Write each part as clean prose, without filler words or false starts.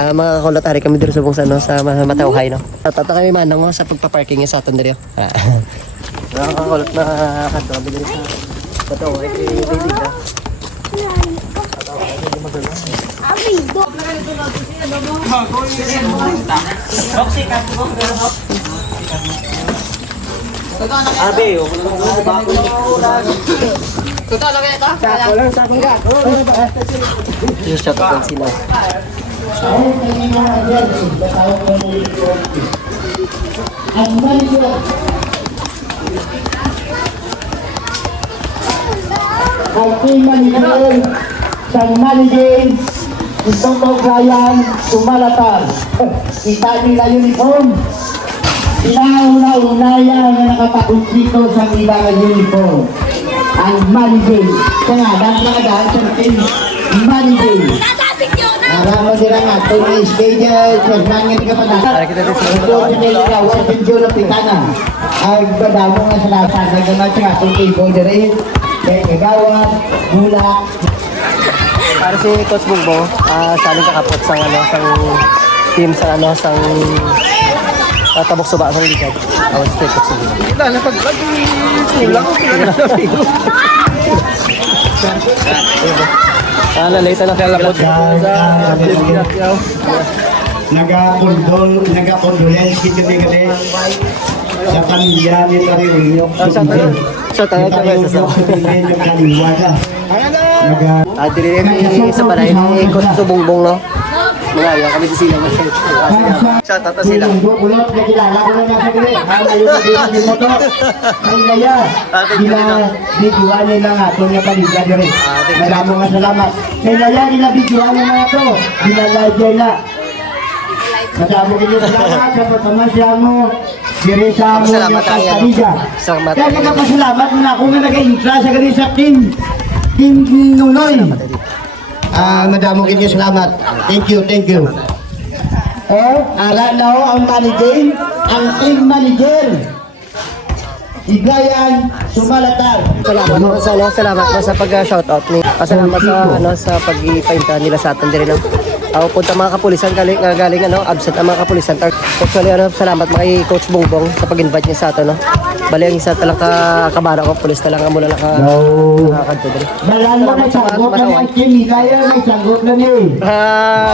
Mga kakulot, hari kami dito subong sa, no, sa Matauhay, no. Tata kami manang sa pagpaparking sa aton dito. Mga kakulot na kanto kami dito sa Matauhay. David na. Abe, totoo lang ito? Sako lang, sako lang. Yung shot doon sila. Ang team manager sang Maligay, isang Ryan Sumalatar. Kita nila uniform. Pinauna-unaya na nakapagod dito sa ilang uniform. Ang Maligay. Kaya dahil nakadaan sa team Maligay. Marama sila nga, ito na schedule, nangyan ka pa na. Ito nila, walang dyo na pikanan. Ay, badamo nga sa lahat. Nagdamat siya, kung kayo po rin. Kaya kagawad, bulak. Para si Coach Bungbo, saling kakapot sa ano, sang team sa ano, sang tabok suba sang likod. Awan sa Coach Bungbo. Wala na pag-vlog, kulang ko. Nalita na kaya labot. Nagakondolens kita gali sa pamilya ni Taririno. Sa tayo ka ba sa kaliwala. dili sa balay ni Coach Bungbo, no. Mga ayaw kami di sila masaya. Shout out sila. Ulot na kilala ko na sa gali. Ayaw na din mo to. Ay laya. Bila biguan nila nga ito nga paligya dire. Maraming nga salamat. Kay laya nila biguan nila to. Bila live nila. Madamo kayo salamat sa pagpamasya mo. Dire sa mo nga pagpaliga. Kaya nagpapasalamat na ako nga nag-intra sa gali sa team Nunoy. Madamo kayo salamat. Thank you. Ala na ho ang manager, ang team manager. Igayan Sumalatar. Salamat po sa pag-shoutout ni. Salamat sa ano sa pag-ipainta nila sa atin dire lang. Punta mga kapulisan galing absent ang mga kapulisan. Actually salamat kay Coach Bongbong sa pag-invite niya sa atin, no. Bali ang isa talang kabara ko pulis talang amo lang nakakadto dire. Balan mo na sagot na ang team Igayan may sagot na ni.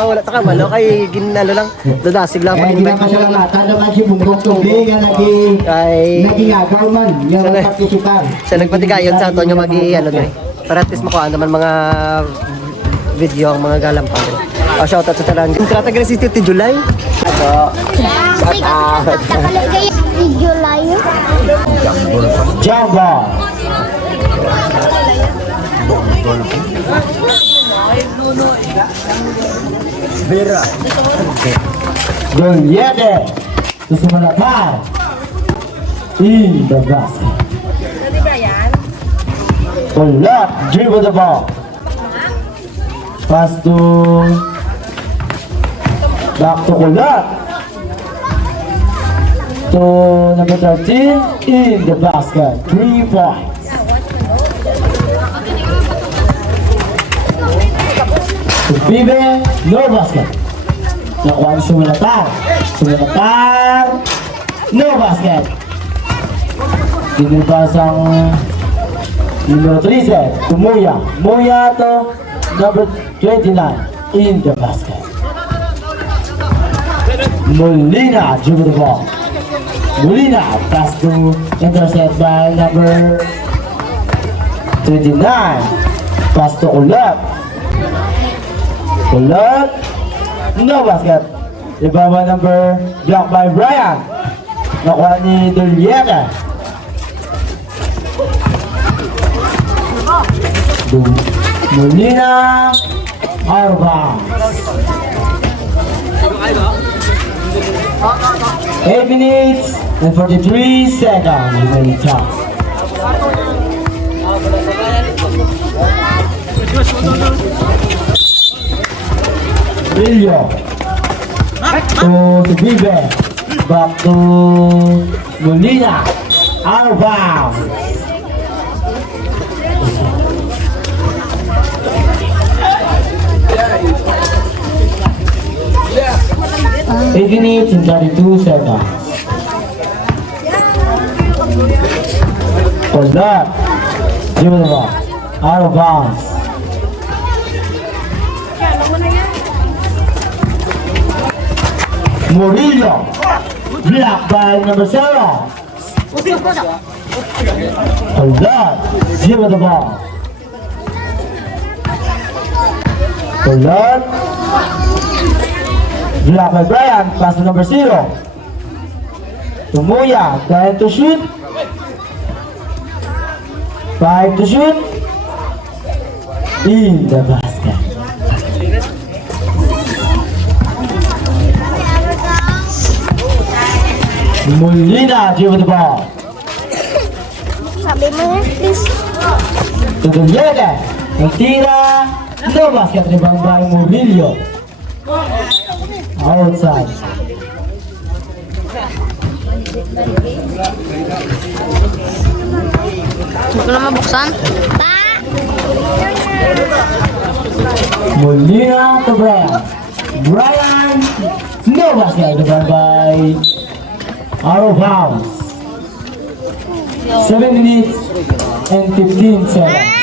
Wala ta ka malo kay ginalo lang dadasig lang pag-invite. Pasalamatan naman si Bongbong tubig nga naging agaw man yung participant. Siya nagpatigayon sa ato nga ano dire. Para at least makuha naman mga video ang mga galampang dire. Shoutout sa talang. Tratagal si Titi July. Shout out. Si July. Java. Vera. Juliette. Sumalatar. In the basket. Ulap, dribble the ball. Pass to back to Ulap. To number 13 in the basket. 3 points. To Bibe, no basket. Nakuha ni Sumalatar. No basket. Dinibas ang number 3 to Muya. Muya to number 29 in the basket. Molina dribble the ball. Molina pass to intercept by number 29. Pass to Ulap. No basket. Ibaba number blocked by Brian. Nakuha ni Juliette. Molina Arba. 8 minutes and 43 seconds remaining time. Brillo to Vive. Back to Molina. Out of bounds. 8 minutes and 32 seconds. For that, give it a ball. Out of bounds. Murillo, blocked by number 7. For that, give it the ball. For that, blocked by Brian, pass to number 0. To Muya, 10 to shoot. 5 to shoot. In the basket. Molina, give it the ball. Sabi mo yan, please. To the Yega. Nagtira. No basket. Rebound by Murillo. Outside. Hindi ko na mabuksan. Molina to Brian. Brian. No basket. Rebound by out of bounds. 7 minutes and 15 seconds.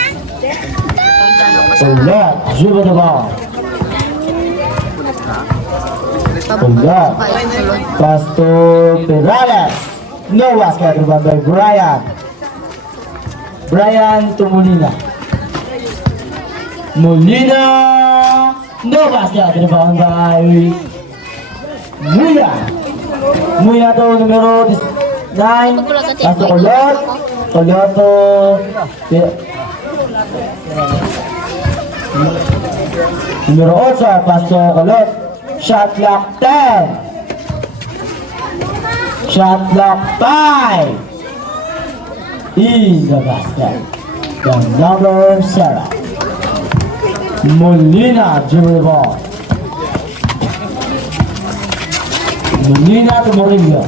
Ulat, dribble the ball. Ulat, pass to Perales. No basket, rebound by Brian. Brian to Molina. Molina, no basket, rebound by Muya. Muya to numero 9. Pass to Ulat. Ulat to numero 8, pass to Ulat. Shot clock 10. Shot clock 5. In the basket. The number 7. Molina dribble the ball. Molina to Murillo.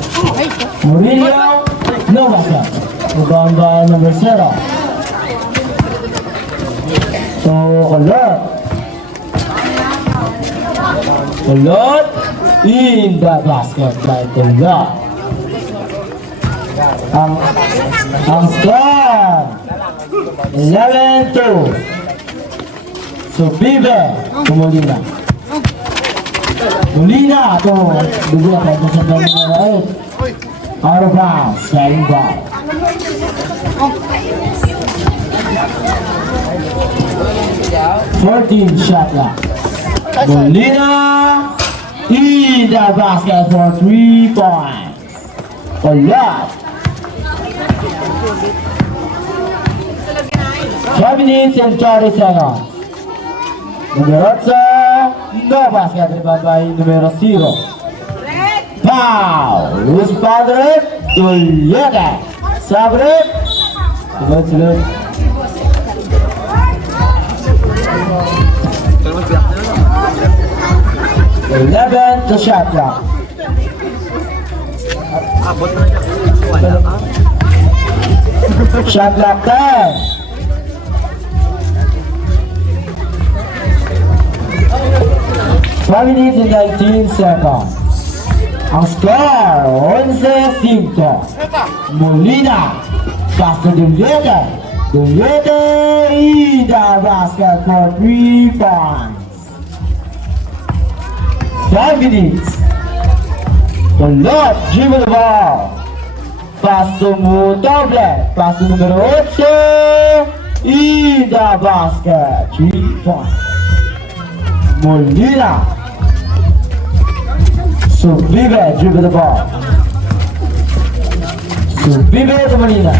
Murillo, no basket. Rebound by number 0. So, Ulat. Ulat in the basket by Ulat. Ang score 11-2. So, Bibe to Molina. Molina to Bigla pa ito sa number 8. Out of bounds, sliding ball. Fourteen shot clock. Molina in the basket for 3 points. Ulat. 5 minutes and 30 seconds. Numero 8, no basket, rebound by numero 0. Foul! Who's bothered? Julieta. Sabre. Sunod. 11 to shot clock. Shot clock 10. Five minutes and 19 seconds. Ang score, 11-5. Molina, pass to Julieta. Julieta in the basket for 3 points. 5 minutes. Ulat, dribble the ball. Pass to Mutoble. Pass to numero 8. In the basket. 3 points. Molina. Subibe, dribble the ball. Subibe to Molina.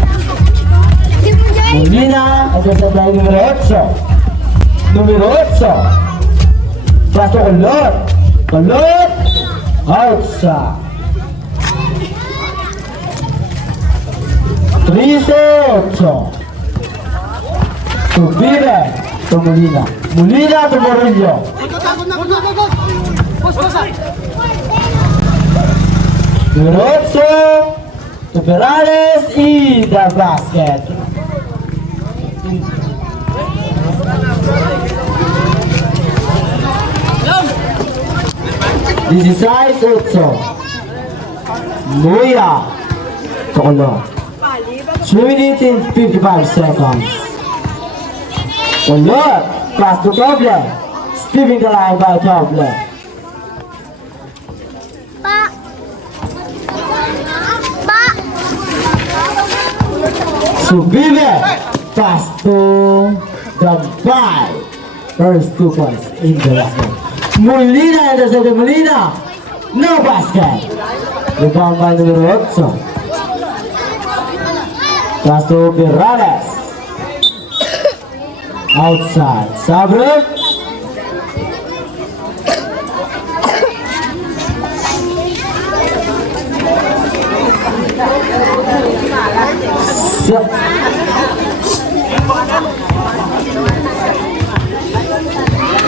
Molina, against the play numero 8. Numero 8. Pass to Ulat. Ulat. Outside. 3-8. Subibe to Molina. Molina to Murillo. Durozzo to Perales in the basket. 16-8. Muya. Tokolo. 3 minutes and 55 seconds. Ulit. Pass to Doble. Stepping the line by Doble. Pa. Pa. Subibe. Pass to Gambay. First 2 points in the basket. Molina intercepted Molina. No basket. Rebound by numero 8. Pass to Pirales. Outside. Sabre.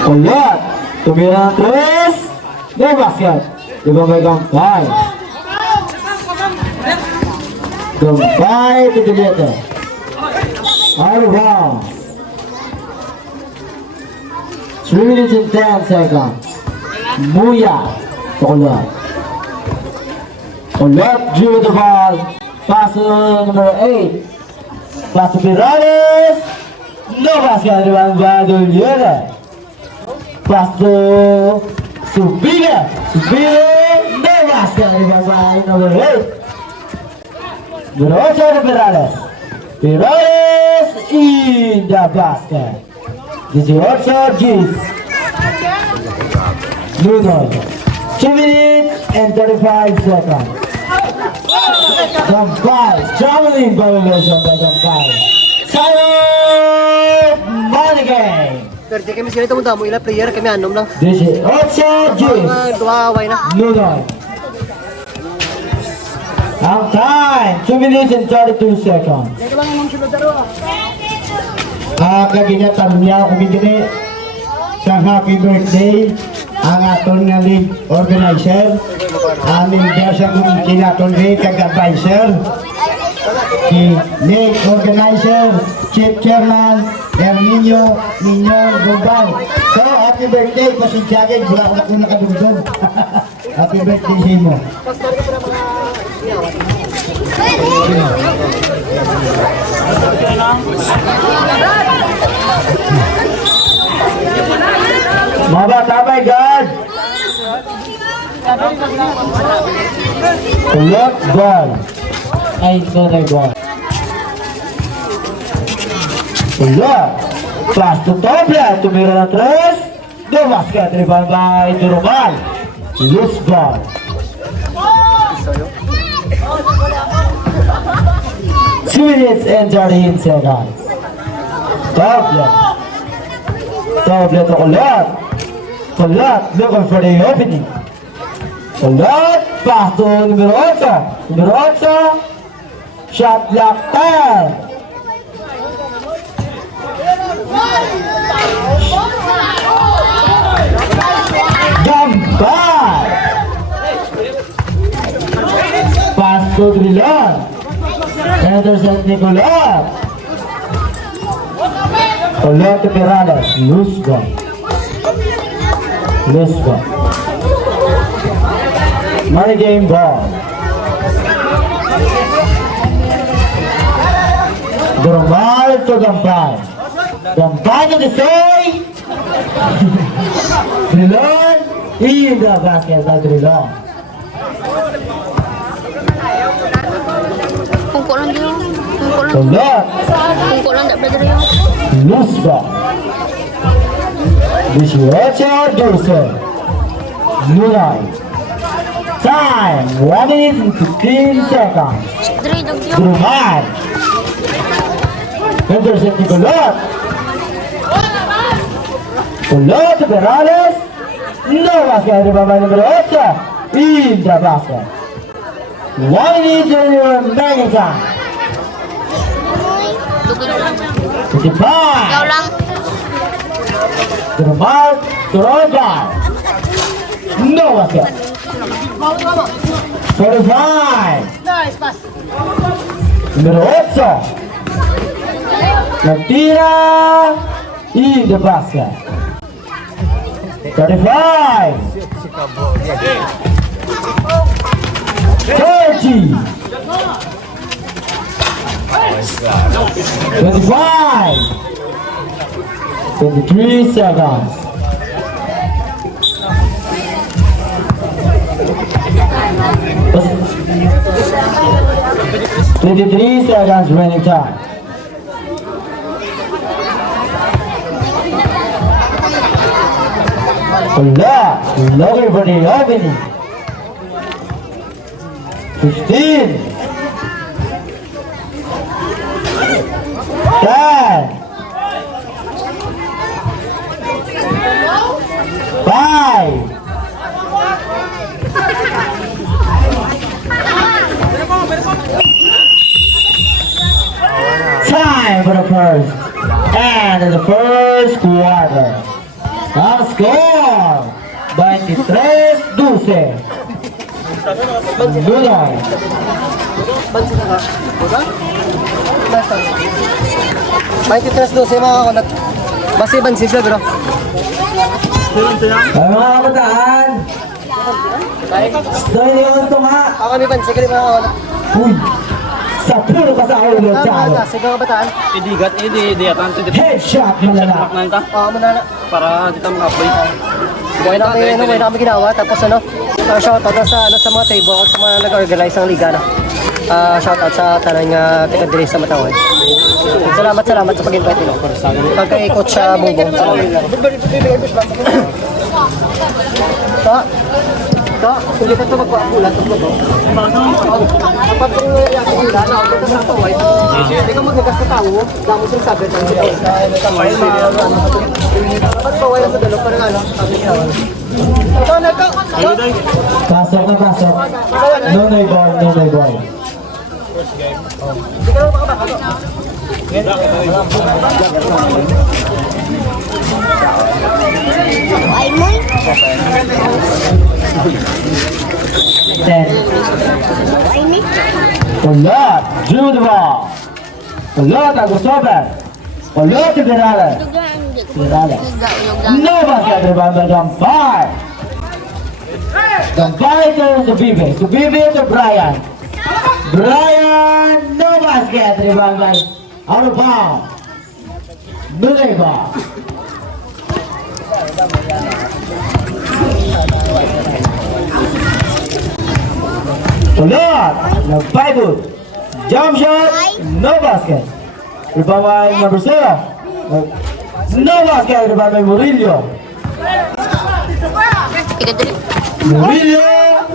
Ulit. Tumira ng 3. No basket. Rebound by Gambay. Gambay to Julieta. Out of bounds. 3 minutes and 10 seconds. Muya. Ulit. Ulit. Dribble the ball. Pass to number 8. Pass to Pirales. No basket. Rebound by Julieta. Pass to Subile. Subile. No basket. Rebound by number 8. Grosso de Pirales. Pirales in the basket. This is also Gis. Lunoy. 2 minutes and 35 seconds. Gambay. Traveling violation by Gambay. Silent money game. Pero di kami sila ito mo ilang player kami anom lang. This is also Gis. Duaway na. Lunoy. Ang time, 2 minutes and 32 seconds. Kaginatan niya kung gini sa happy birthday ang aton nga league organizer. Amin daw siya kung kinaton rin kag-advisor. Si league organizer, chief chairman, Herminio Gubal. So, happy birthday, pasinsagin. Wala ko na nakadugdog. Happy birthday sa imo. Maba tabay God. Look ball. Ay sorry ball. Look. Pass to Doble. Tumira na 3. Do basket. Rebound by Durumal. Loose ball. Minutes and 13 seconds. Doble to Kulat. Kulat looking for the opening. Kulat pass to numero 8. Numero 8. Shot block 10. Gambay. Pass to Drilon. Anderson Nicolas. Ulit to Pirales. Loose ball. Money game ball. Durumal to Gambay. Gambay to the side. Drilon in the basket by Drilon. Kungko lang dito. Ulit. Kungko lang dapat dito yun. Loose ball. 18-12. Lunay. Time. 1 minute and 15 seconds. Dre, dog yun. Durumal. Henderson Nicolot. Ulot to Perales. No basket. Rebound by number 8. In the basket. 1 minute and remaining time. Dugod lang. 55. Ikaw lang. Durumal to Robar. No basket. 45. Nice pass. Numero 8. Nagtira in the basket. 35. 30. 25. 23 seconds. 23 seconds remaining time. Looking for the opening. 15. 10. 5. 'Time for the first and the first quarter. Ang score 23-12. Dunoy. May titras 12 mga kakunat. Masiban si Vlog, bro. Ay mga kabataan. Story yun ito nga. Ako kami ban, sige mga kakunat. Uy. Sa puno ka sa ulo, Charo. Sige mga kabataan. Idigat, di atante. Headshot malala. Nanta Oo, muna na. para kita makapoy. Buhay na kami ginawa. Tapos shoutout na sa mga table at sa mga nag-organize ng liga na. Shoutout sa tanang taga-diri sa Matawan. Salamat sa pag-invite nila. Pagka-ikot sa Bongbong. Hindi ka ito magpakulat. Kapag kung nayayakit nila, nakakita sa taway, hindi ka magnagas na tao, damo siyang sabi ng kapag paway na sa dalog, parang sabi niya. Pasok na pasok. Nonoy boy. Hindi ka naman makabaka. Ulat, Jude ball. Ulat, Agusober. Ulat, Generales. No basket rebound by Gampay. Gampay to Bibe. To Bibe to Brian. Brian, no basket rebound by out of bounds. Nuleba. Ulat, nag-5-foot. Jump shot, no basket. Rebound by number 7. No basket, rebound by Murillo. Murillo,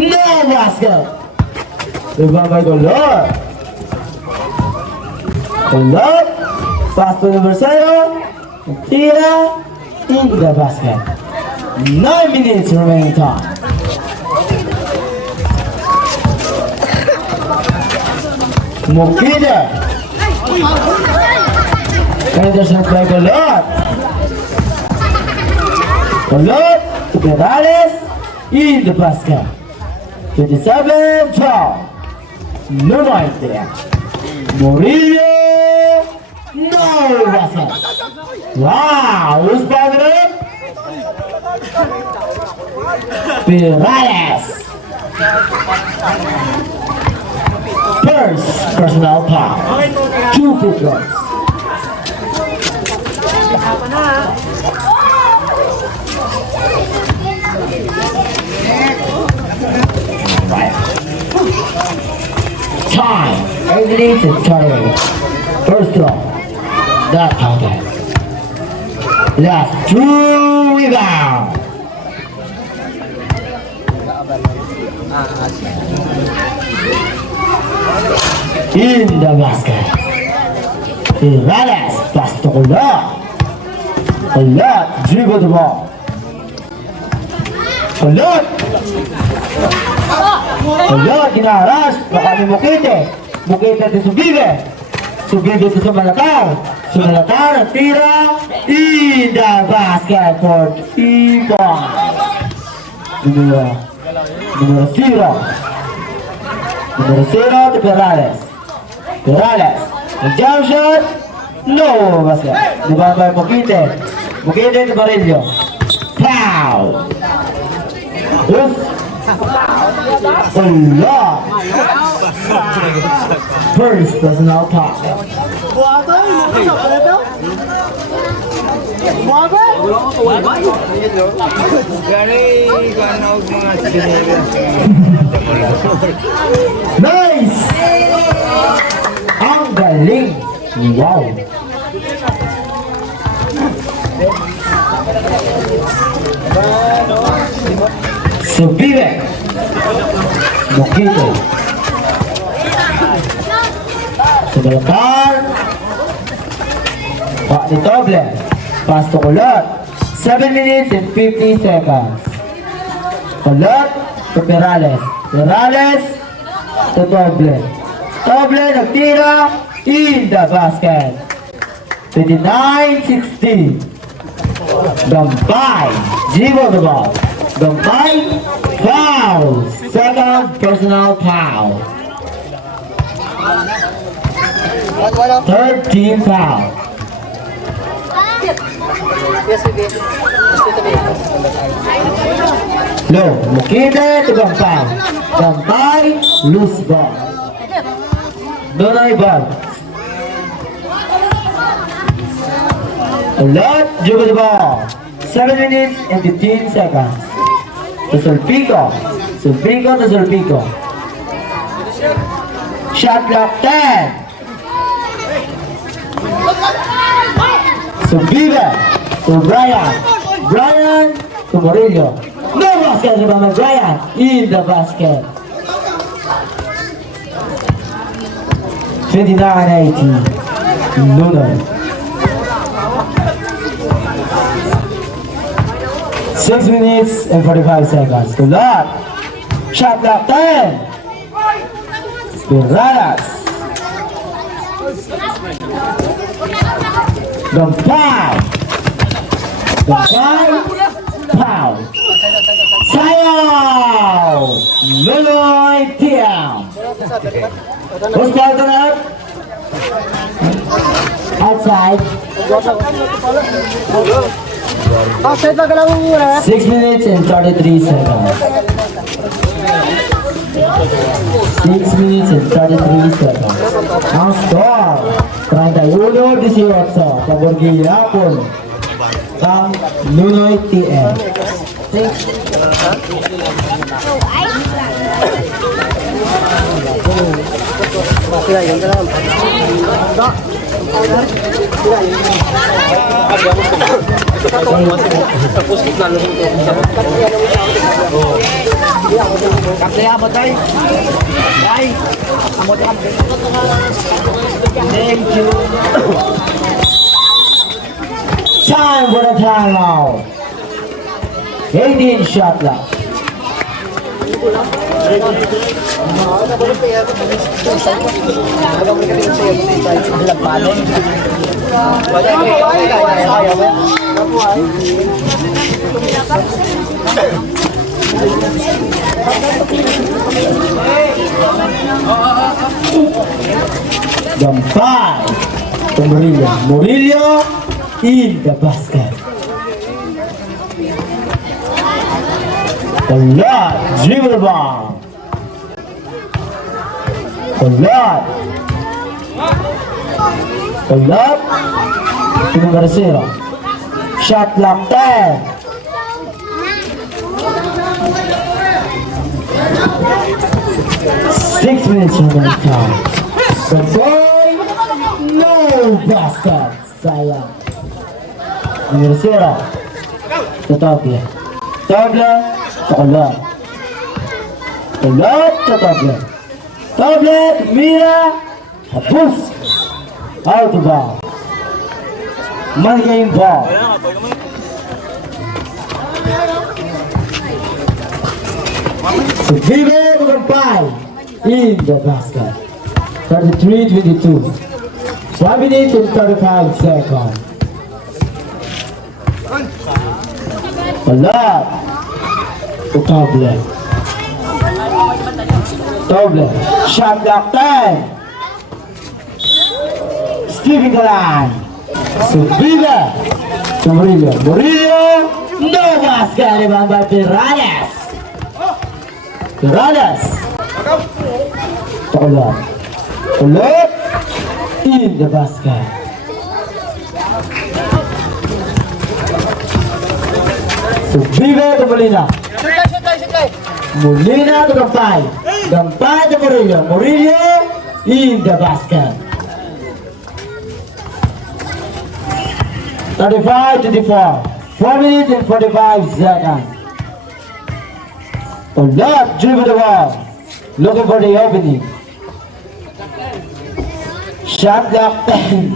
no basket. Rebound by Golor. Golor, pass to number 7. Tira in the basket. 9 minutes remaining time. Mukide. Henderson by Golor. Golor to Perales in the basket. 27-12. No right there. Murillo. No basket. Wow, who's back up? Perales. First personal foul. 2 free throws. Time. 8 minutes and 28. First throw. That counted. Last 2 rebound. In the basket. Perales pass to Ulat. Ulat dribble the ball. Ulat. Ulat ginaras. Baka ni Mukite. Mukite to Subibe. Subibe to Malatar. Malatar tira. In the basket for 3 points. Numero 0. Numero 0 to Perales. Perales. The jump shot. No basket. Rebound by Mukite. Mukite to Barillo. foul. Oof. Allah. First personal foul. Nice! Ang galing! Wow! Subibe! Mokito! Subalakar! Pak ni Toble! Pass to Kulot! 7 minutes and 50 seconds. Kulot to Perales. Perales to Toble. Toble nagtira in the basket. 29-16. Gampay. Dribble the ball. Gampay. Foul. Second personal foul. Third team foul. Yes, sige. Low. Mukide to Gampay. Gampay. Loose ball. Donay ball. Alert, dribble the ball. 7 minutes and 15 seconds. To Sulpico. Sulpico to Sulpico. Shot clock 10. Subibe to Brian. Brian to Murillo. No basket by Brian in the basket. 29-18. Lunar. 6 minutes and 45 seconds. Good luck. Shot clock 10. Spiralas. Gampay. Gampay. Pow. Sayaw. Luloy Tiam. Who's called on out? Outside. Outside lang ka lang muna. 6 minutes and 33 seconds. 6 minutes and 33 seconds. Ang score, 31-18, pagorgihapon ang Nunoy TM. Sila yun ka lang. Tapos kita lang ito. Kaya mo tayo. Ay. Amot ka. Thank you. Time for the timeout. 18 shot left. Gampay to Murillo. Murillo in the basket. Kulot, dribble ball. Kulot. Kulot. Pinong Garcero. Shot clock 10. Six minutes remaining time. Gampay. No basket. Sayang. Garcero. To Toble. Toble. Kulot. Kulot to Toble. Toble, Mira, Hapus. Out of ball. My game ball. Vive Gampay in the basket. 33-22. 1 minute and 35 seconds. A lot to Toble. Toble, shot clock 10. Stepping the line. So Vive to Murillo. Murillo No basket rebound by Perales. Perales. Ulit. Ulit. In the basket. So, Vive to Molina. Molina to Gampay. Gampay to Murillo. Murillo in the basket. 35-24. 4 minutes and 45 seconds. Ulit, dribble the ball. Looking for the opening. Shot clock 10.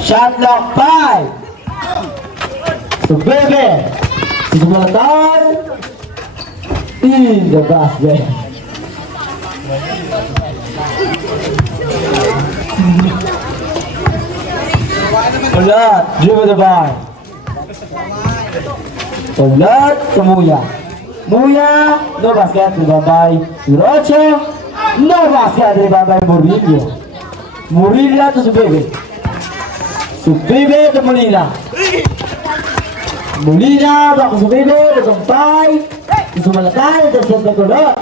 Shot clock 5. So baby, Sumalatar in the basket. Ulit, dribble the ball. Ulit, sa Muya. Muya, no basket, rebound by Roche. No basket, rebound by Murillo. Murillo to Subebe. Subebe to Molina. Molina, back to Subebe, to Gampay. To Sumalatan, to Santa Colot.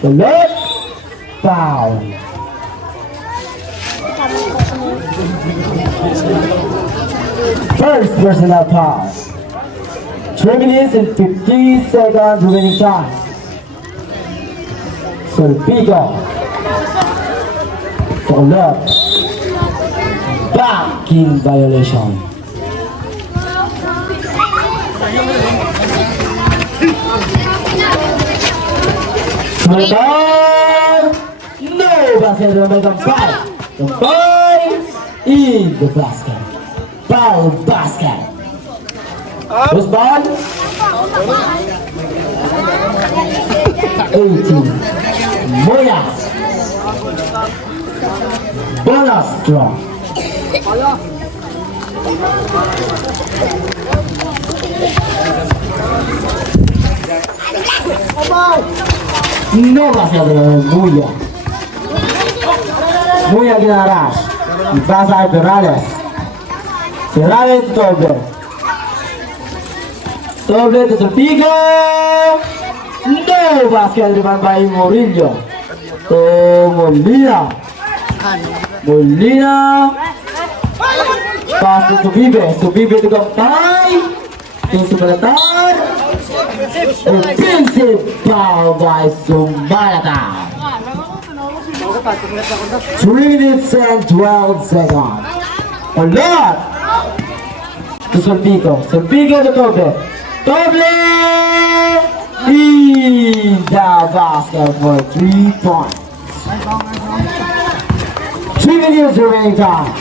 Colot. Foul. First personal foul. 3 minutes and 50 seconds remaining time. Solpico. Colot. Back in violation. Sumalatan. No basket by Gampay. Gampay in the basket. Foul basket. First ball. 18. Moya. Bonus draw. No basket by Moya. Moya ginaras. Ipasa ay Perales. Perales to Toble. Toble to Solpico. No basket rebound by Murillo. To Molina. Molina. Pass to Subibe. Subibe to Gampay. To Sumalatan. Offensive foul by Sumalatan. 3 minutes and 12 seconds. A lot. To Solpico. Solpico to Toble. Toble in the basket for 3 points. 3 minutes remaining time.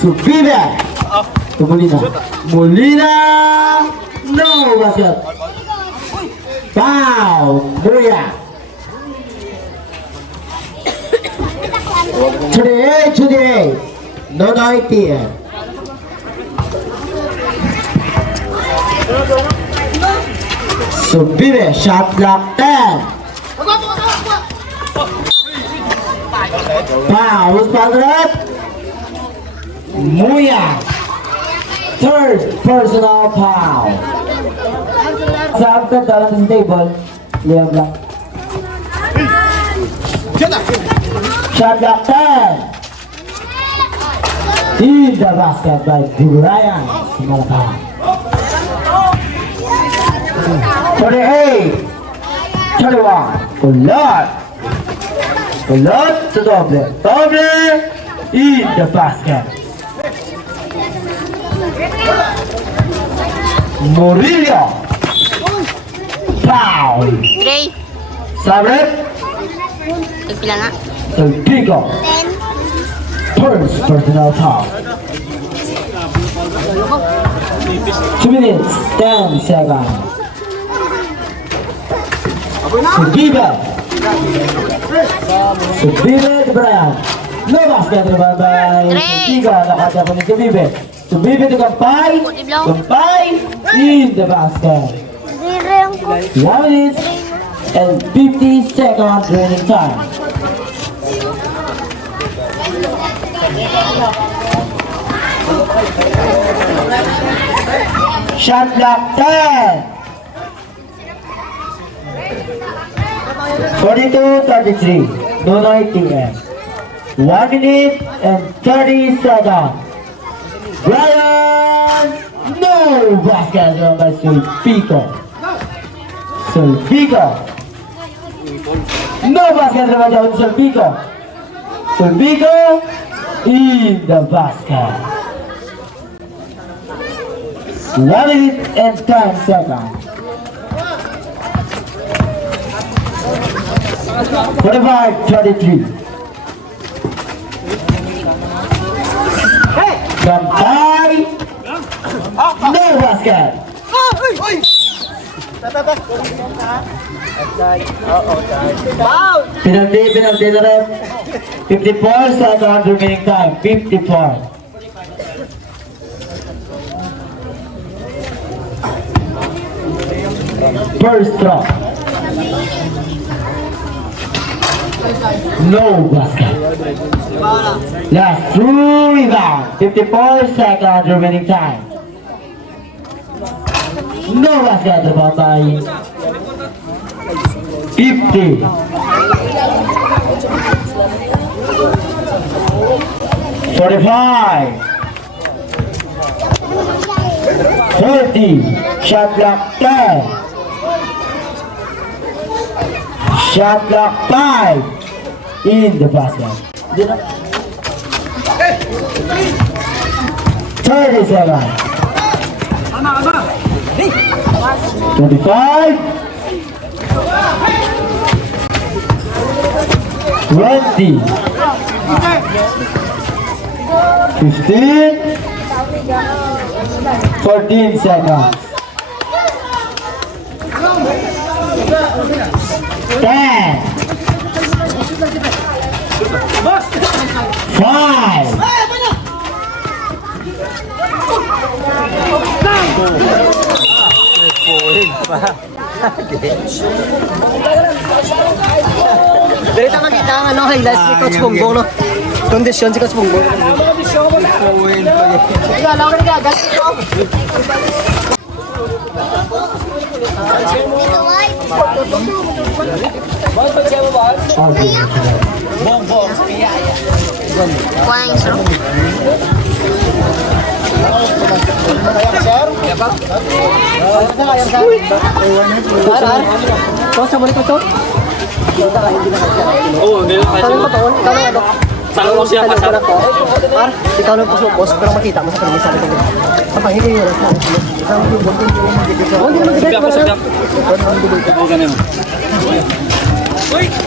Subibe to Molina. Molina. No basket. Foul. Muya. 28. No 90. Subibe, shot clock 10. Foul, who's partner? Muya. Third personal foul. After the table, Leo Black. Shot clock 10. In the basket by Brian Sumalatan. 38, 31, Colot. Colot to Doble. Doble in the basket. Murillo. Foul. Dre, Sabret. nagpila na. Solpico. First personal foul. 2 minutes, 10 seconds. Subibe. Subibe to Brian. No basket rebound by Solpico. Nakatya po ni Subibe. Subibe to Gampay. Gampay in the basket. 1 minute and 50 seconds remaining time. Shot clock 10. 42-33. Nonoy TM. 1 minute and 30 seconds. Brian, no basket by Sulpico. Sulpico. No basket by Sulpico. Sulpico in the basket. 1 minute and 10 seconds. 45-33. Gantay. No basket. Penalty na rin. 54 seconds remaining time. 54. First drop. No basket. Last two rebound. 54 seconds remaining time. No basket. Rebound by 50. 45. 30. Shot clock 10. Shot clock 5. In the basket. 30 seconds. 25. 20. 15. 14 seconds. 10. 5. 4. Dito makita ang ano, highlights ni Coach Bongbong, no? Kondisyon si Coach Bongbong. Kuha yung sarap. Coach, sa muli ko, Coach? Oo, hindi na Tanong ko, Coach. Ikaw na, Dok. Tanong ko siya Tanong ko kasama. na, Coach. Par, ikaw na po, boss, pero makita mo sa kanila sa likod. Kapag hindi yun, Sabi ako sa gap. Oo, ganun.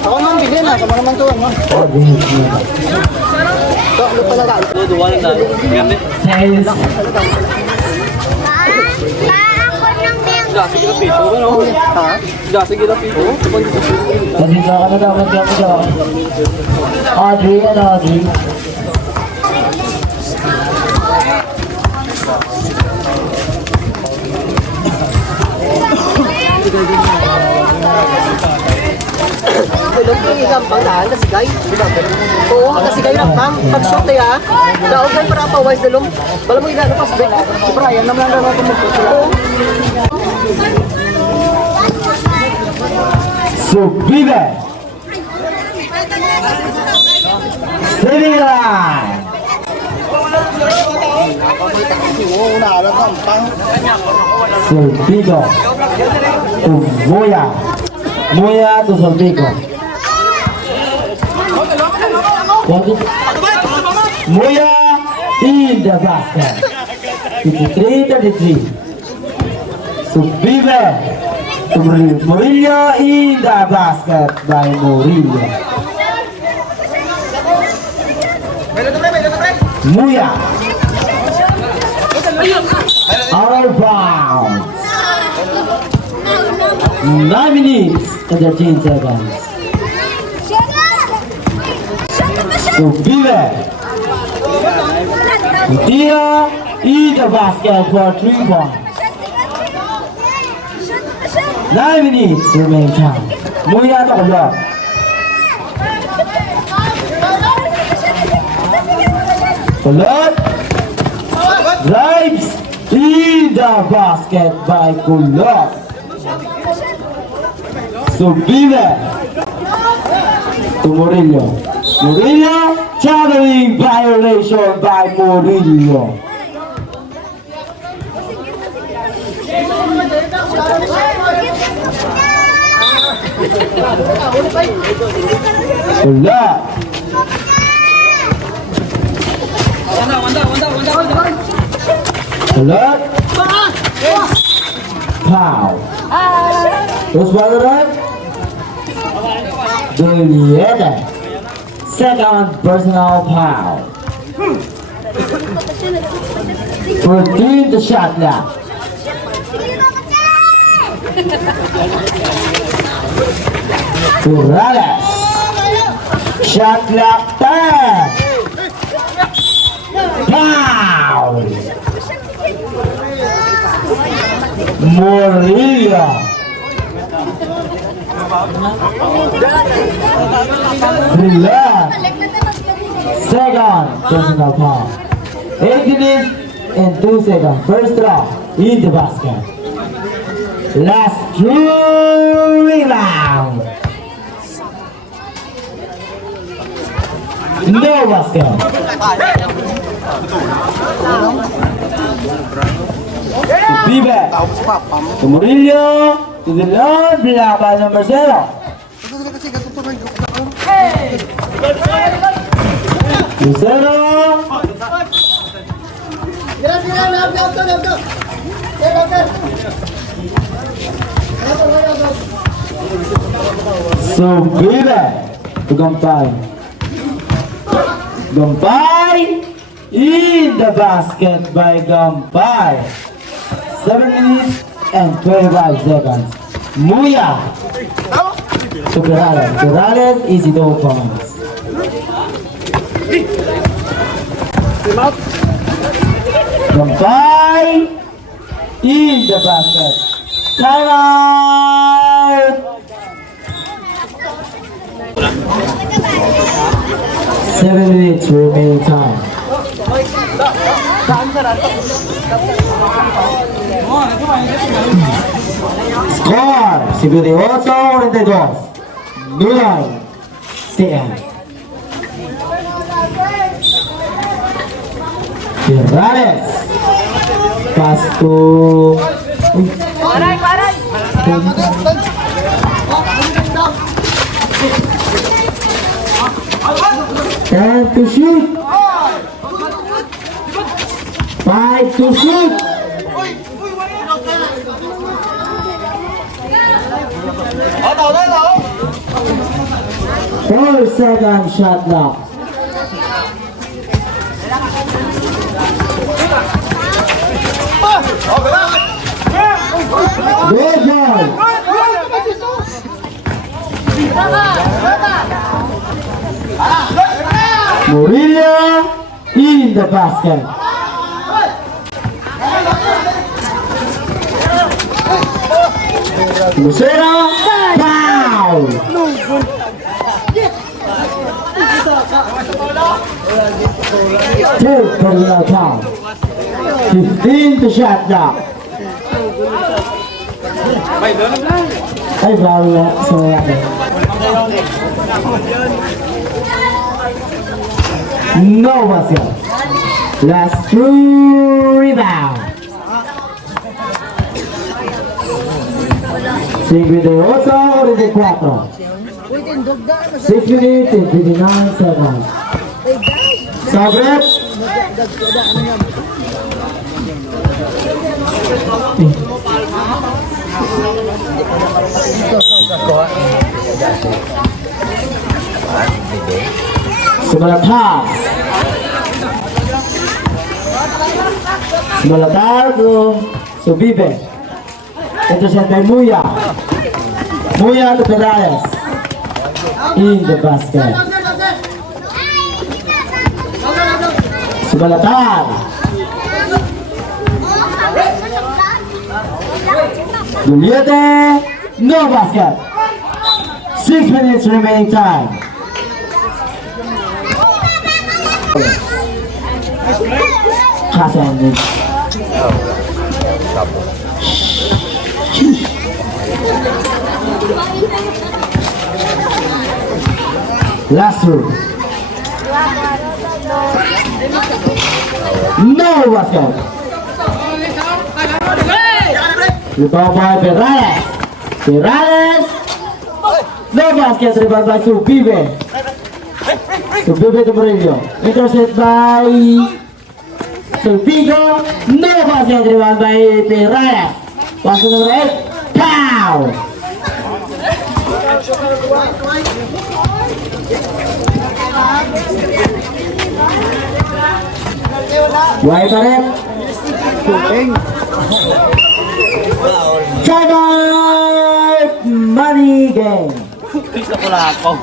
ako naman bigyan na, sama naman tuwan, no? So, ano pa lang Oo, duwanan na. Gamit. Gasi kita pito, ano? Ha? Gasi kita pito. Nandito ka na dapat kami daw. Audrey and Audrey. Pwede ko igampang daan, nasigay. Oo, nasigay rampang. Pag-shot na ya, naugay para pa wise dalong. Wala mo ilano pa sa break. Si Brian naman lang naman tumugtog. Oo. Subire. Saving line. Solpico to Moya. Moya to Solpico. Moya in the basket. 53-33. Subire to Murillo in the basket by Murillo. Moya. Out of bounds. 9 minutes and 13 seconds. So Vive. Tira in the basket for 3 points. 9 minutes remain time. Moya to block. Kulot. Drives in the basket by Kulot. Subire to Murillo. Murillo, traveling violation by Murillo. Kulot. Kulot. Pow. Terus balik. Julieta. Second personal foul. 14 the shot now. Corrales. Shot clock 10. Foul. Murillo. Brilliant. Second personal foul. 8 minutes and 2 seconds. First draw in the basket. Last two rebound. No basket. Be back. To Murillo. To the Lord. Black by number 0. Lucero. So Bibe to Gampay. Gampay in the basket by Gampay. 7 minutes and 25 seconds. Muya to Corrales. Corrales is it over points. Gampay in the basket. Time out! 7 minutes remaining time. Score 58-42. Nulay. CM. Corrales. Pass to... And to shoot. 5 to shoot. Four second shot clock. Good ball. Murillo in the basket. Lucero, foul. Two personal foul. 15 to shot clock. Ay, foul na. So, no basket. Last two rebound. 58-44. 6 minutes and 59 seconds. Sabret. Sumalatar. Sumalatar to Subibe. Ito siya kay Muya. Muya to Corrales. In the basket. Sumalatar. Julieta. No basket. 6 minutes remaining time. Pass ended. Last room. No basket. Rebound by Perales. Perales. No basket. Rebound by Subibe. Subibe to Murillo. Intercept by Sulpigo. No basket. Rebound by Perales. Pass number 8. Pow. Why pa rin? Time out! Money game! Isa ko lang ako.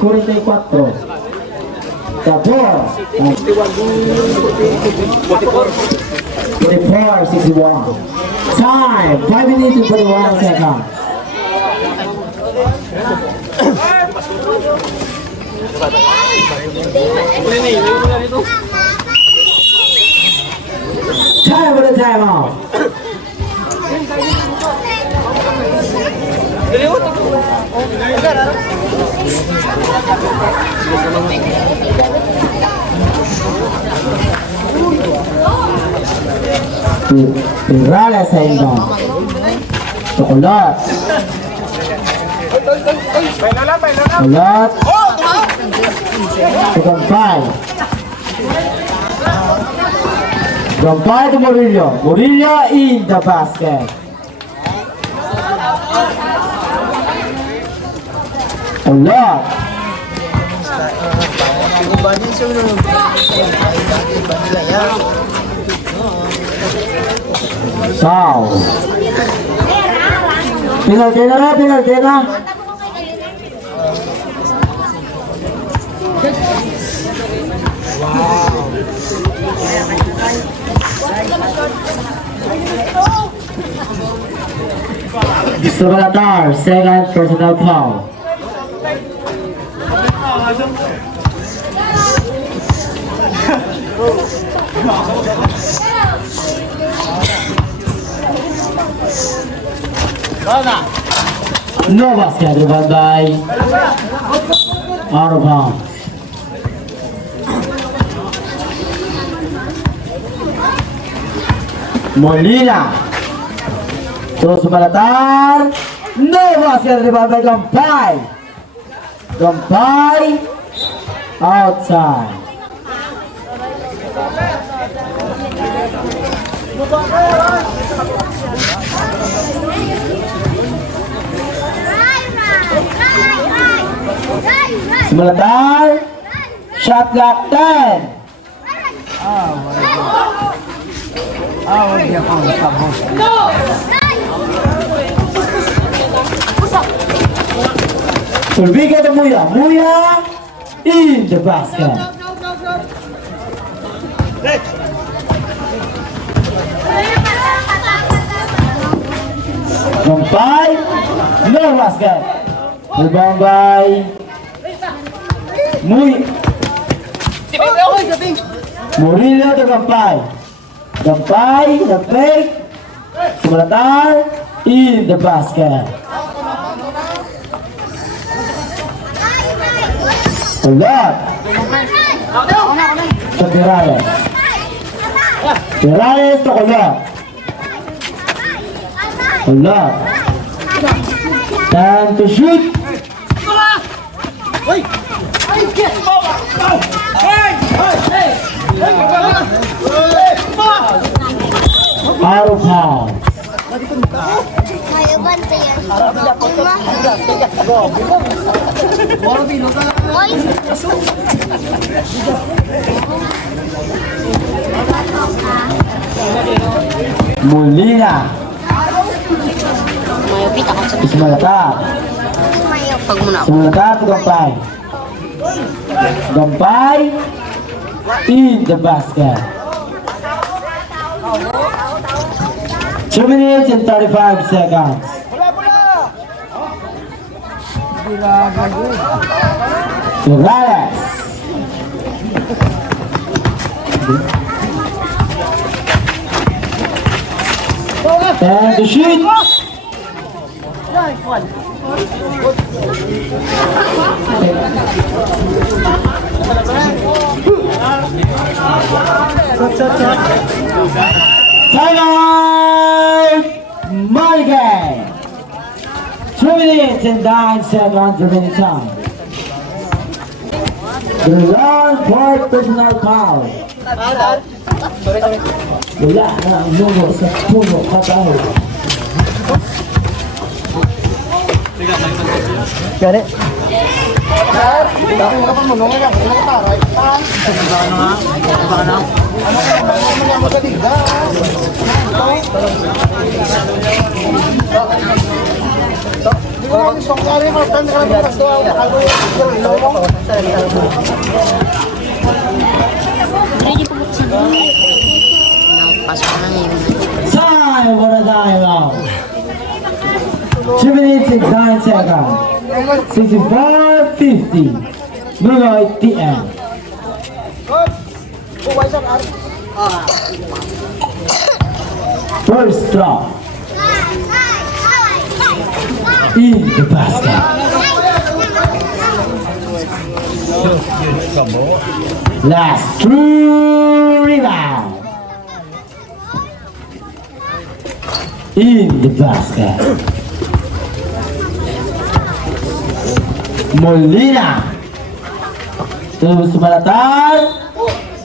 44. Tabor. 44-61. Time! 5 minutes and 41 seconds. Time for the time out. Perales sa inbound. Chocolate. Chocolate. Gampay. Gampay to Murillo. Murillo in the basket. Chocolate. Foul. Penalty na. Sabalatar, second personal foul. No basket, rebound by out of bounds. Molina. Terus Sabalatar. No basket, rebound by Gampay. Gampay outside. Sabalatar. Shot clock 10. Sulpigo to Muya. Muya in the basket. Gampay, no basket. Rebound by Murillo to Gampay. Gampay, the fake. Sabalatar in the basket. Ulat. To Perales. Perales to Ulat. Ulat. Time to shoot. Out of bounds. Ayo bantu ya. Molina. Mayupit ako sa Sabalatar. pag muna. Sabalatar to Gampay. Gampay in the basket. 2 minutes and 35 seconds. Perales. And the shoot. Time out! Money game! 2 minutes and 9 seconds remaining time. The long for personal foul. Wala na ang nuno sa puno katao. Gani. Pasok na ngayon. Time for a time out. 2 minutes and 9 seconds. 64-50. Nunoy TM. First drop. In the basket. Last true rebound. In the basket. Molina. Terus Malatan.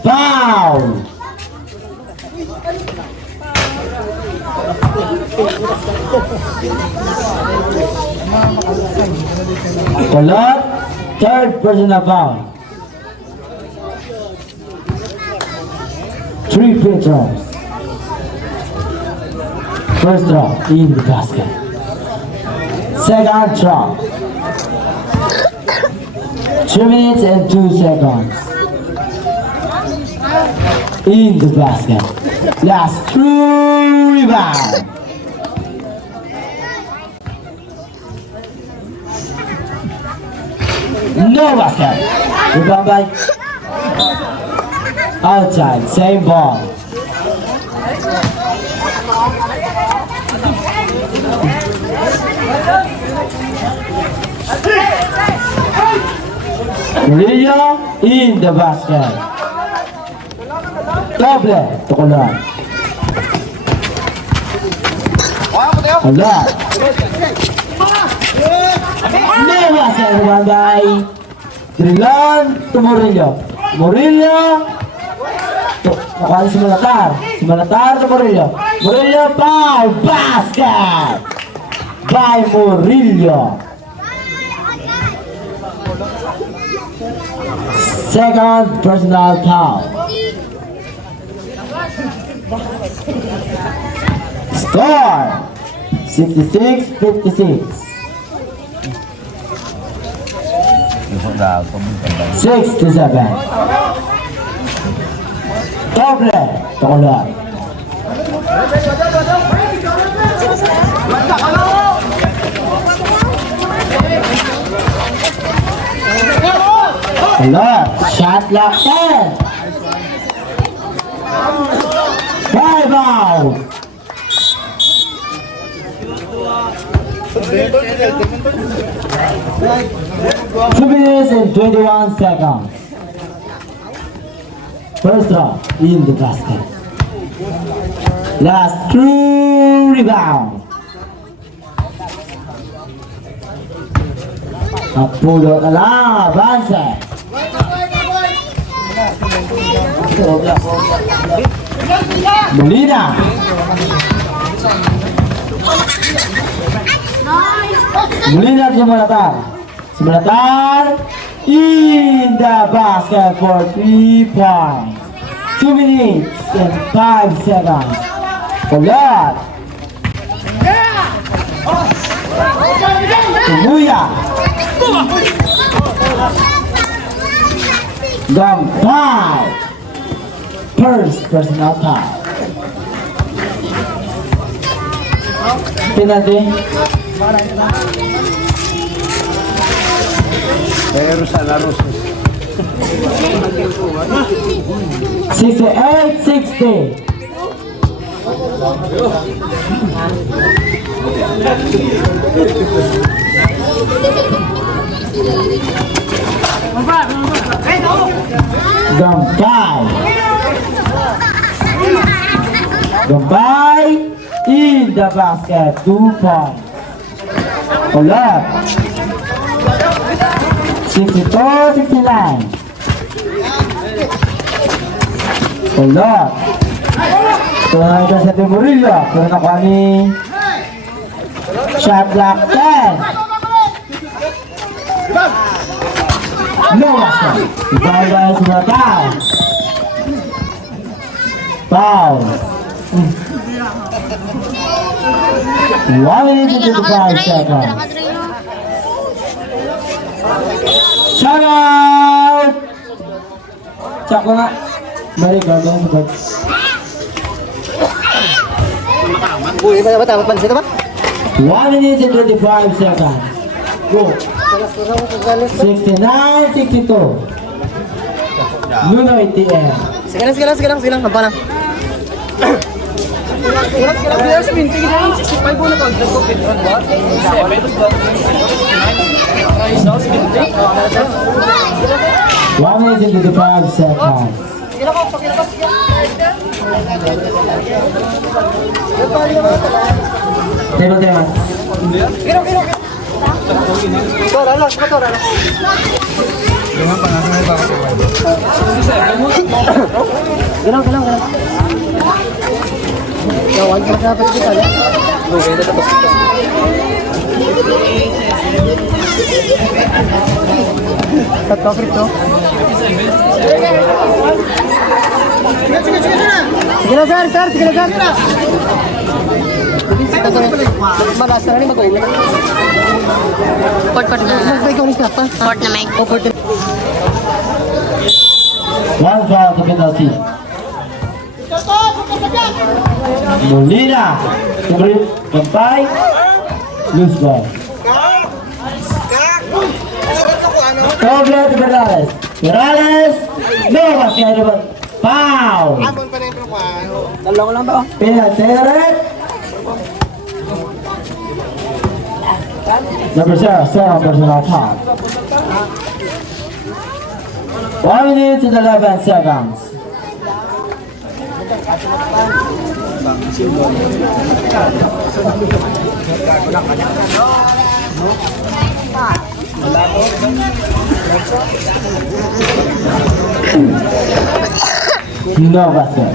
Foul. Kolot. Third personal foul. 3 free throws. First drop in the basket. Second drop. 2 minutes and 2 seconds. In the basket. Last true rebound. No basket. Rebound by outside. Same ball. Murillo in the basket. Double to Kolot. Kolot. No basket. Rebound by Trilon to Murillo. Murillo. Nakuha si Malatar. Si Malatar to Murillo. Murillo foul. Basket. By Murillo. Second personal foul. Score 66-56. 6-7. Double to Kolot. Kolot. Shot lock 10. 5 out. Two minutes and 21 seconds. First drop in the basket. Last true rebound. Napulot na lang, Banse. Molina. Molina si Malatar. Si Malatar in the basket for 3 points. 2 minutes and 5 seconds. Kolot. Kuya. Gampay. First personal foul. Penalty. Pero sa laro 68-60. Gambay in the basket, 2 points. Ulat. 62-69. Ulat. Ito sa Timurillo. Ito na nakuha ni shot clock 10. No basket. Ibaba sa foul. Foul. 1 minute and 55 seconds. Shut out! Check ko nga. Balik ka doon sa bag. Uy, tama pansin ba? 1 minute and 25 seconds. Go. 69-62. Nuno ATM. Sige lang. Hampa lang. Kaya sa binti kita yung 65 po na pagdag ko Petron ba? 1 minute and 25 seconds. Tengok. Gilang. Yawan ka dapat kita ya. Tatlo frito. Sige na, sir. Malas na rin mag-uwi. Court na. Mag-ikaw ni Snap pa. Court na may. O, court na. One foul to penalty. Molina. Gambay. Loose ball. Doble to Perales. No basket. Foul. Dalawa lang ba? Penalty. Number 0, personal foul. 1 minute and 11 seconds. No basket.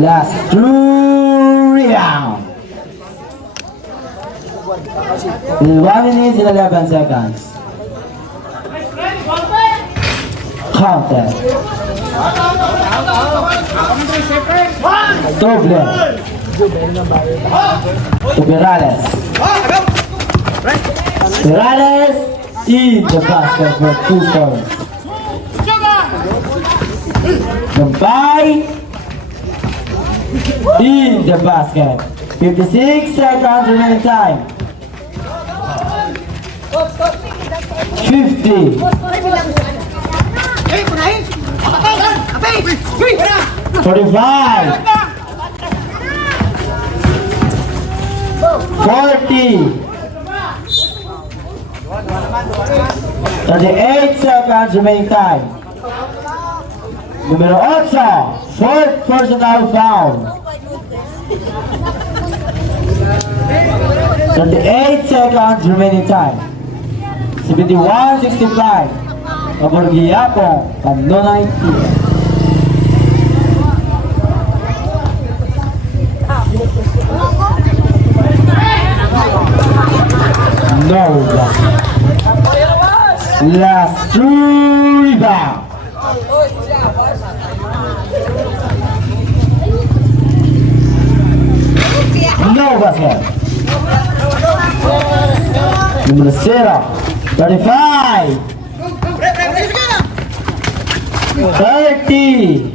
Last 2 rebound. 1 minute and 11 seconds. Counter. Doble. To Perales. Perales in the basket for 2 points. Gambay in the basket. 56 seconds remaining time. 50. 45. 40. 38 seconds remaining time. Numero 8, fourth personal foul. 38 seconds remaining time. 71-65. Kaborgiapo, Pandonay team. No basket. Last 2 rebound. No basket. Number 0, 35. 30.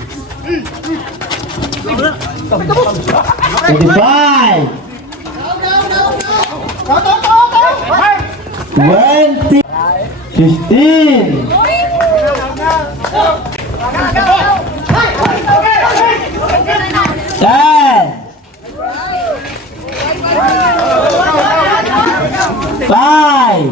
35. 20. 15. 10, 5,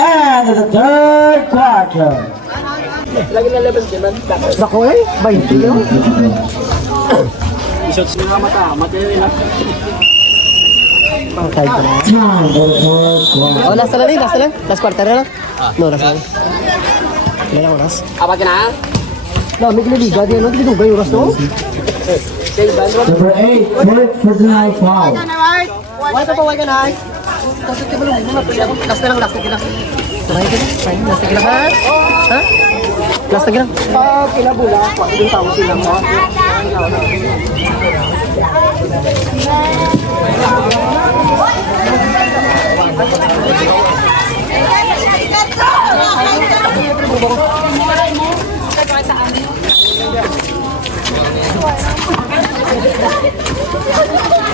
and the third quarter. Bako eh, 20 yun. Shots nila mata, mata nila. Pang side ko na. Time for the third quarter. Oh, last na lang, last na lang. Last quarter na lang. No, last na lang. Ilan ang oras? Apa ka na? Dami kinaliga din, no? Hindi dugay oras, no? Number 8, third personal foul. Why pa pa, why ka na? Tapos ito malong mga pwede ako. Last na lang, last na lang. Try ka na, fine. Last na lang, ha? Ha? Last na lang. Pag kinabula, pag yung tao sila mo.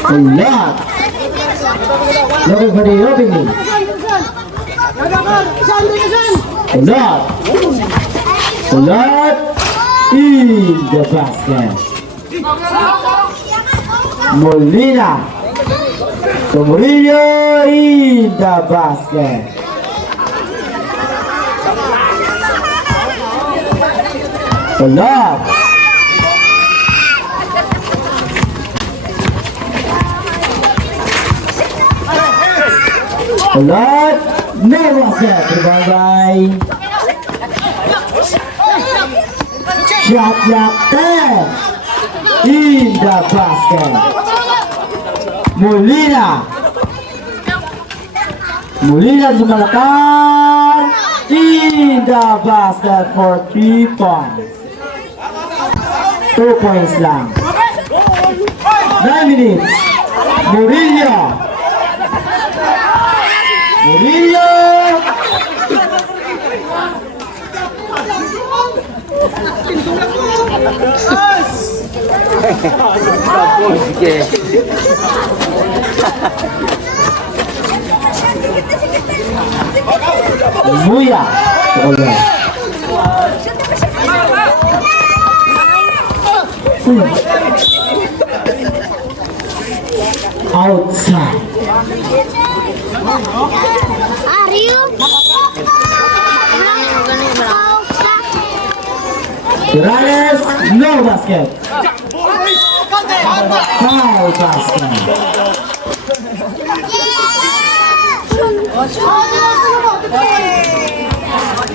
A lot. Looking for the opening. A lot. A lot in the basket. Molina. Murillo in the basket. A lot. A lot. No basket. Bye-bye. Shot clock 10 in the basket. Molina. Molina Zumalatan in the basket for 3 points. 2 points lang. 9 minutes. Murillo. Murillo. Muya. Outside. Are you? Tirales, no basket. Foul basket.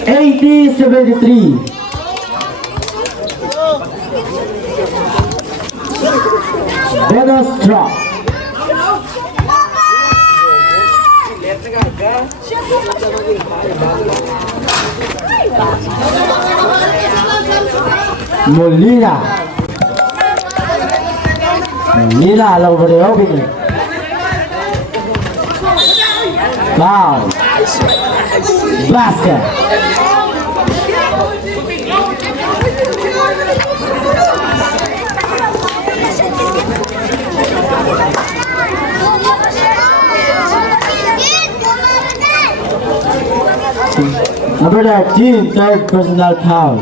80-73. Bonus drop. Molina. Molina alam mo rin opening. Foul. Basket. Number 13, third personal foul.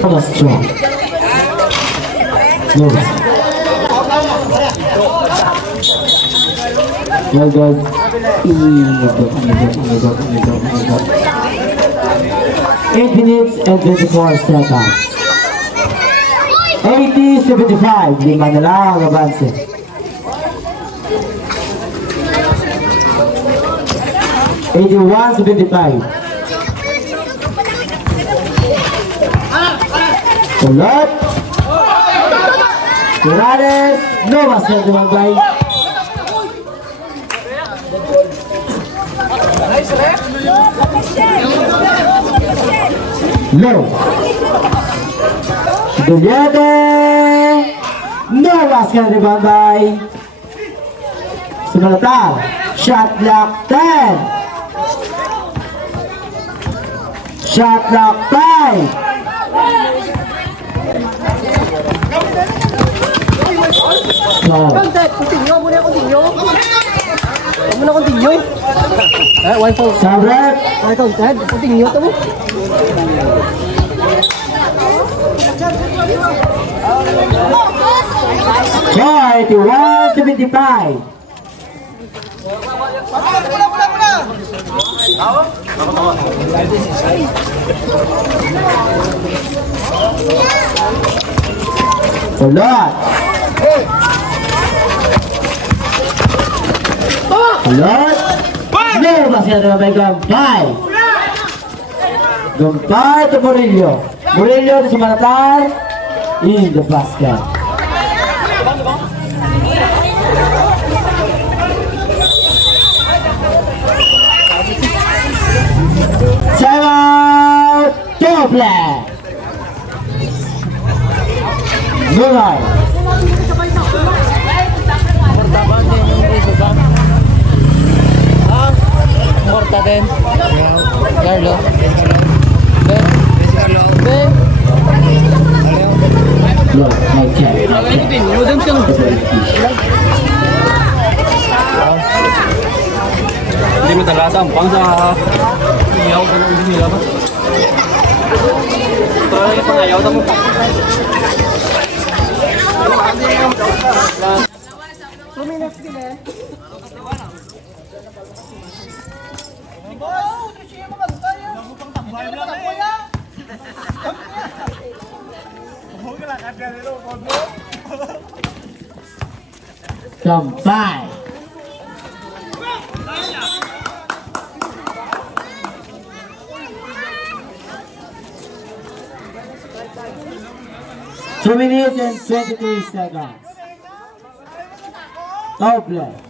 Bonus drop. No. Well done. 8 minutes and 24 seconds. 80-75. Lima na lang ang abanse. 81-75. Ulat. Tirales. No basket naman guys. Low. Dulyete. No basket naman guys. Sumalata. Shot clock 10. Shot clock 5. So, Contact! Continue! Muna continue! Muna continue! Eh, wifi. Sabret. Ay, contact! Continue to mo! Boy, to 175. Ulot. Ulot. No, masih ada namanya Gampay. Gampay to Murillo. Murillo to Sumanatar. In the basket. Seven, double. Mulai. Morta din. Carlo. Ben. Ben. No, no check. Hindi mo talaga ang pang sa iyaw ka ng hindi nila ba? Ito lang yung pangayaw na mo. Sampai. Two minutes and 23 seconds. Double.